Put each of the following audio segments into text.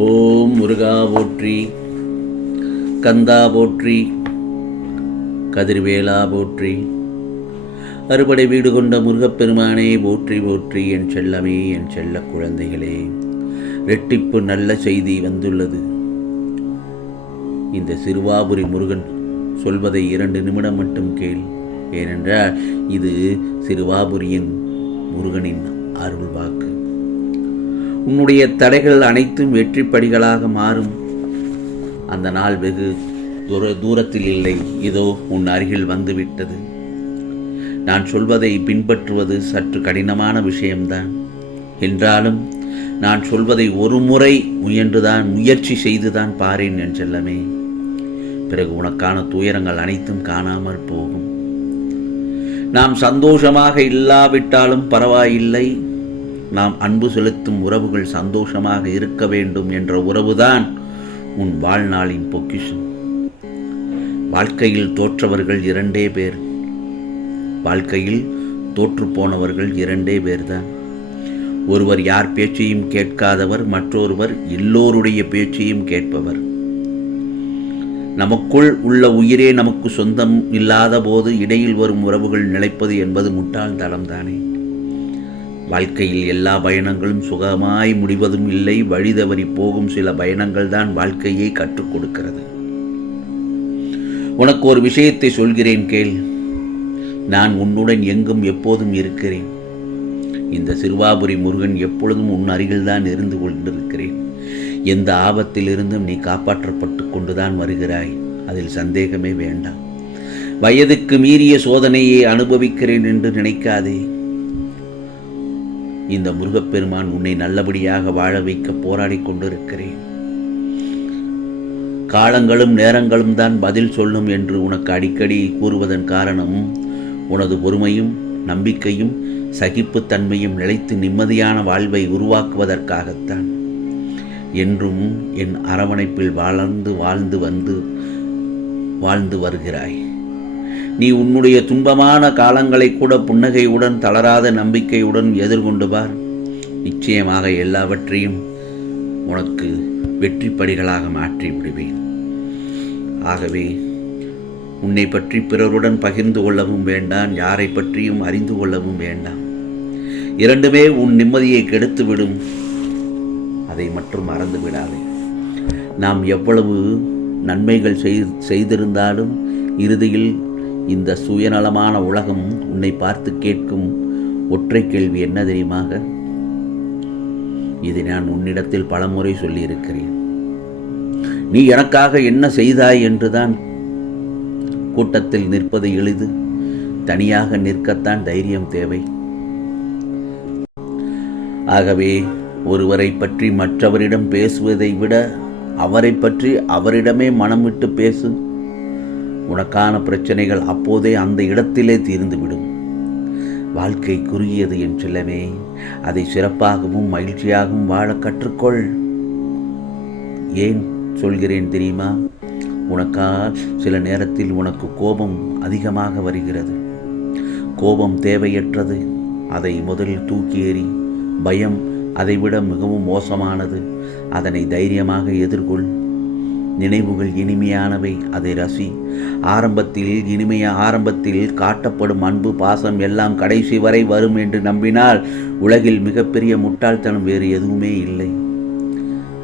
ஓம் முருகா போற்றி, கந்தா போற்றி, கதிர்வேலா போற்றி, அறுபடை வீடு கொண்ட முருகப்பெருமானே போற்றி போற்றி. என் செல்லமே, என் செல்ல குழந்தைகளே, ரெட்டிப்பு நல்ல செய்தி வந்துள்ளது. இந்த சிறுவாபுரி முருகன் சொல்வதை 2 நிமிடம் மட்டும் கேள். ஏனென்றால் இது சிறுவாபுரியின் முருகனின் அருள் வாக்கு. உன்னுடைய தடைகள் அனைத்தும் வெற்றி படிகளாக மாறும். அந்த நாள் வெகு தூரத்தில் இல்லை, இதோ உன் அருகில் வந்துவிட்டது. நான் சொல்வதை பின்பற்றுவது சற்று கடினமான விஷயம்தான். என்றாலும் நான் சொல்வதை ஒரு முறை முயற்சி செய்துதான் பாரேன் என் செல்லமே. பிறகு உனக்கான துயரங்கள் அனைத்தும் காணாமல் போகும். நாம் சந்தோஷமாக இல்லாவிட்டாலும் பரவாயில்லை, நாம் அன்பு செலுத்தும் உறவுகள் சந்தோஷமாக இருக்க வேண்டும் என்ற உறவுதான் உன் வாழ்நாளின் பொக்கிஷம். வாழ்க்கையில் தோற்றவர்கள் 2 பேர். வாழ்க்கையில் தோற்று போனவர்கள் 2 பேர்தான். ஒருவர் யார் பேச்சையும் கேட்காதவர், மற்றொருவர் எல்லோருடைய பேச்சையும் கேட்பவர். நமக்குள் உள்ள உயிரே நமக்கு சொந்தம் இல்லாத போது இடையில் வரும் உறவுகள் நிலைப்பது என்பது முட்டாள்தனம்தானே. வாழ்க்கையில் எல்லா பயணங்களும் சுகமாய் முடிவதும் இல்லை. வழிதவறி போகும் சில பயணங்கள் தான் வாழ்க்கையை கற்றுக் கொடுக்கிறது. உனக்கு ஒரு விஷயத்தை சொல்கிறேன் கேள். நான் உன்னுடன் எங்கும் எப்போதும் இருக்கிறேன். இந்த சிறுவாபுரி முருகன் எப்பொழுதும் உன் அருகில்தான் இருந்து கொண்டிருக்கிறேன். எந்த ஆபத்திலிருந்தும் நீ காப்பாற்றப்பட்டு கொண்டுதான் வருகிறாய், அதில் சந்தேகமே வேண்டாம். வயதுக்கு மீறிய சோதனையை அனுபவிக்கிறேன் என்று நினைக்காதே. இந்த முருகப்பெருமான் உன்னை நல்லபடியாக வாழ வைக்க போராடி கொண்டிருக்கிறேன். காலங்களும் நேரங்களும் தான் பதில் சொல்லும் என்று உனக்கு அடிக்கடி கூறுவதன் காரணம் உனது பொறுமையும் நம்பிக்கையும் சகிப்புத்தன்மையும் நிலைத்து நிம்மதியான வாழ்வை உருவாக்குவதற்காகத்தான். என்றும் என் அரவணைப்பில் வாழ்ந்து வருகிறாய். நீ உன்னுடைய துன்பமான காலங்களை கூட புன்னகையுடன், தளராத நம்பிக்கையுடன் எதிர்கொண்டு பார். நிச்சயமாக எல்லாவற்றையும் உனக்கு வெற்றி படிகளாக மாற்றி விடுவேன். ஆகவே உன்னை பற்றி பிறருடன் பகிர்ந்து கொள்ளவும் வேண்டாம், யாரை பற்றியும் அறிந்து கொள்ளவும் வேண்டாம். 2மே உன் நிம்மதியை கெடுத்துவிடும். அதை மட்டும் மறந்து விடாதே. நாம் எவ்வளவு நன்மைகள் செய்திருந்தாலும் இறுதியில் இந்த சுயநலமான உலகம் உன்னை பார்த்து கேட்கும் ஒற்றை கேள்வி என்ன தெரியுமாக? இதை நான் உன்னிடத்தில் பலமுறை சொல்லியிருக்கிறேன். நீ எனக்காக என்ன செய்தாய் என்றுதான். கூட்டத்தில் நிற்பது எளிது, தனியாக நிற்கத்தான் தைரியம் தேவை. ஆகவே ஒருவரை பற்றி மற்றவரிடம் பேசுவதை விட அவரை பற்றி அவரிடமே மனம் விட்டு பேசு. உனக்கான பிரச்சனைகள் அப்போதே அந்த இடத்திலே தீர்ந்துவிடும். வாழ்க்கை குறுகியது என் செல்லமே. அதை சிறப்பாகவும் மகிழ்ச்சியாகவும் வாழ கற்றுக்கொள். ஏன் சொல்கிறேன் தெரியுமா? உனக்கால் சில நேரத்தில் உனக்கு கோபம் அதிகமாக வருகிறது. கோபம் தேவையற்றது. அதை முதலில் தூக்கி எறி. பயம் அதைவிட மிகவும் மோசமானது. அதனை தைரியமாக எதிர்கொள். நினைவுகள் இனிமையானவை, அதை ரசி. ஆரம்பத்தில் காட்டப்படும் அன்பு, பாசம் எல்லாம் கடைசி வரை வரும் என்று நம்பினால் உலகில் மிகப்பெரிய முட்டாள்தனம் வேறு எதுவுமே இல்லை.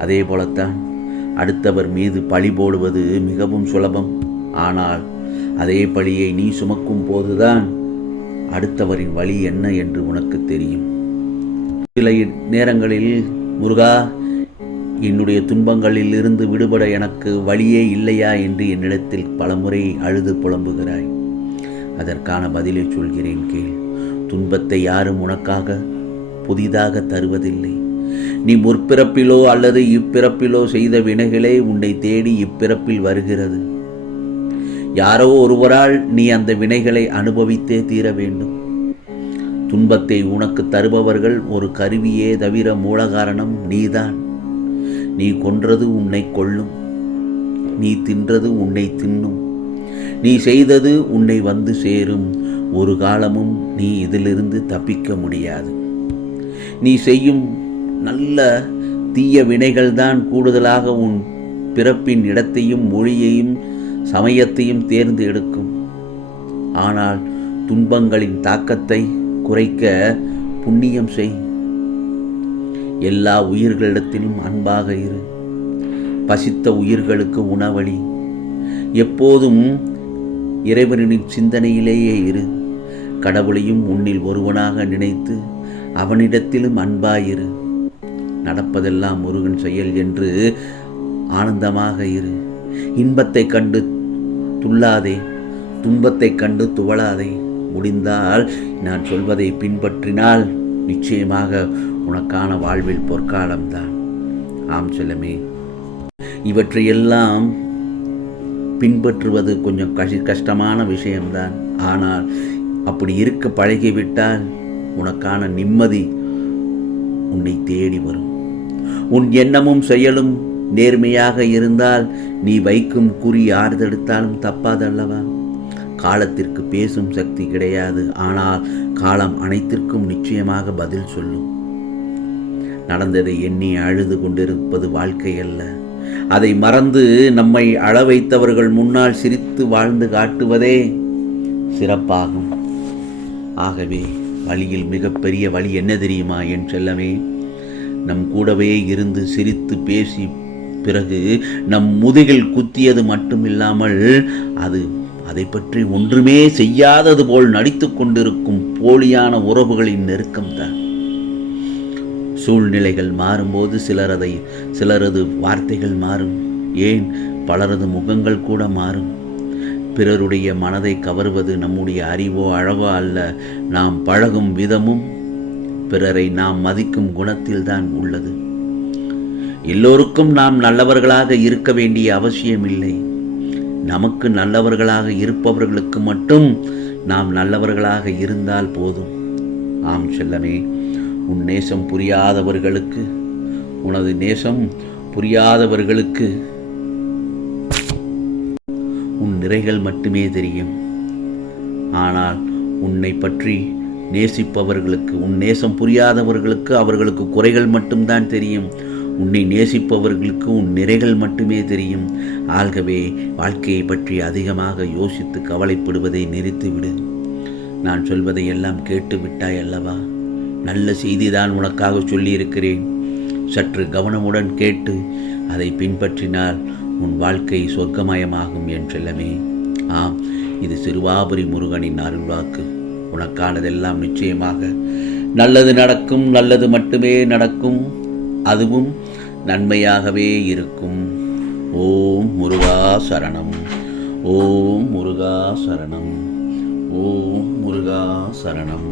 அதே போலத்தான் அடுத்தவர் மீது பழி போடுவது மிகவும் சுலபம். ஆனால் அதே பழியை நீ சுமக்கும் போதுதான் அடுத்தவரின் வழி என்ன என்று உனக்கு தெரியும். சில நேரங்களில் முருகா, என்னுடைய துன்பங்களில் இருந்து விடுபட எனக்கு வழியே இல்லையா என்று என்னிடத்தில் பலமுறை அழுது புலம்புகிறாய். அதற்கான பதிலை சொல்கிறேன் கேள். துன்பத்தை யாரும் உனக்காக புதிதாக தருவதில்லை. நீ முற்பிறப்பிலோ அல்லது இப்பிறப்பிலோ செய்த வினைகளே உன்னை தேடி இப்பிறப்பில் வருகிறது. யாரோ ஒருவரால் நீ அந்த வினைகளை அனுபவித்தே தீர வேண்டும். துன்பத்தை உனக்கு தருபவர்கள் ஒரு கருவியே தவிர மூல காரணம் நீதான். நீ கொன்றது உன்னை கொல்லும், நீ தின்றது உன்னை தின்னும், நீ செய்தது உன்னை வந்து சேரும். ஒரு காலமும் நீ இதிலிருந்து தப்பிக்க முடியாது. நீ செய்யும் நல்ல தீய வினைகள்தான் கூடுதலாக உன் பிறப்பின் இடத்தையும் மொழியையும் சமயத்தையும் தேர்ந்து எடுக்கும். ஆனால் துன்பங்களின் தாக்கத்தை குறைக்க புண்ணியம் செய். எல்லா உயிர்களிடத்திலும் அன்பாக இரு. பசித்த உயிர்களுக்கு உணவளி. எப்போதும் இறைவனின் சிந்தனையிலேயே இரு. கடவுளையும் உன்னில் ஒருவனாக நினைத்து அவனிடத்திலும் அன்பாயிரு. நடப்பதெல்லாம் முருகன் செயல் என்று ஆனந்தமாக இரு. இன்பத்தை கண்டு துள்ளாதே, துன்பத்தை கண்டு துவளாதே. முடிந்தால் நான் சொல்வதை பின்பற்றினால் நிச்சயமாக உனக்கான வாழ்வில் பொற்காலம்தான். ஆம் செல்லமே, இவற்றையெல்லாம் பின்பற்றுவது கொஞ்சம் கஷ்டமான விஷயம்தான். ஆனால் அப்படி இருக்க பழகிவிட்டால் உனக்கான நிம்மதி உன்னை தேடி வரும். உன் எண்ணமும் செயலும் நேர்மையாக இருந்தால் நீ வைக்கும் குறி யார் தடுத்தாலும் தப்பாதல்லவா? காலத்திற்கு பேசும் சக்தி கிடையாது. ஆனால் காலம் அனைத்திற்கும் நிச்சயமாக பதில் சொல்லும். நடந்ததை எண்ணி அழுது கொண்டிருப்பது வாழ்க்கை அல்ல. அதை மறந்து நம்மை அழ வைத்தவர்கள் முன்னால் சிரித்து வாழ்ந்து காட்டுவதே சிறப்பாகும். ஆகவே வழியில் மிகப்பெரிய வழி என்ன தெரியுமா என் செல்லமே? நம் கூடவே இருந்து சிரித்து பேசி பிறகு நம் முதுகில் குத்தியது மட்டுமில்லாமல் அதை பற்றி ஒன்றுமே செய்யாதது போல் நடித்து கொண்டிருக்கும் போலியான உறவுகளின் நெருக்கம்தான். சூழ்நிலைகள் மாறும்போது சிலரது வார்த்தைகள் மாறும். ஏன் பலரது முகங்கள் கூட மாறும். பிறருடைய மனதை கவர்வது நம்முடைய அறிவோ அழகோ அல்ல, நாம் பழகும் விதமும் பிறரை நாம் மதிக்கும் குணத்தில்தான் உள்ளது. எல்லோருக்கும் நாம் நல்லவர்களாக இருக்க வேண்டிய அவசியமில்லை. நமக்கு நல்லவர்களாக இருப்பவர்களுக்கு மட்டும் நாம் நல்லவர்களாக இருந்தால் போதும். ஆம் செல்லமே, உன் நேசம் புரியாதவர்களுக்கு, உனது நேசம் புரியாதவர்களுக்கு உன் நிறைகள் மட்டுமே தெரியும். ஆனால் உன்னை பற்றி நேசிப்பவர்களுக்கு, உன் நேசம் புரியாதவர்களுக்கு அவர்களுக்கு குறைகள் மட்டும்தான் தெரியும். உன்னை நேசிப்பவர்களுக்கு உன் நிறைகள் மட்டுமே தெரியும். ஆகவே வாழ்க்கையை பற்றி அதிகமாக யோசித்து கவலைப்படுவதை நிறுத்திவிடு. நான் சொல்வதை எல்லாம் கேட்டு விட்டாய் அல்லவா? நல்ல செய்திதான் உனக்காக சொல்லியிருக்கிறேன். சற்று கவனமுடன் கேட்டு அதை பின்பற்றினால் உன் வாழ்க்கை சொர்க்கமயமாகும் என் செல்லமே. ஆம், இது சிறுவாபுரி முருகனின் அருள்வாக்கு. உனக்கானதெல்லாம் நிச்சயமாக நல்லது நடக்கும். நல்லது மட்டுமே நடக்கும். அதுவும் நன்மையாகவே இருக்கும். ஓம் முருகா சரணம். ஓம் முருகா சரணம். ஓம் முருகா சரணம்.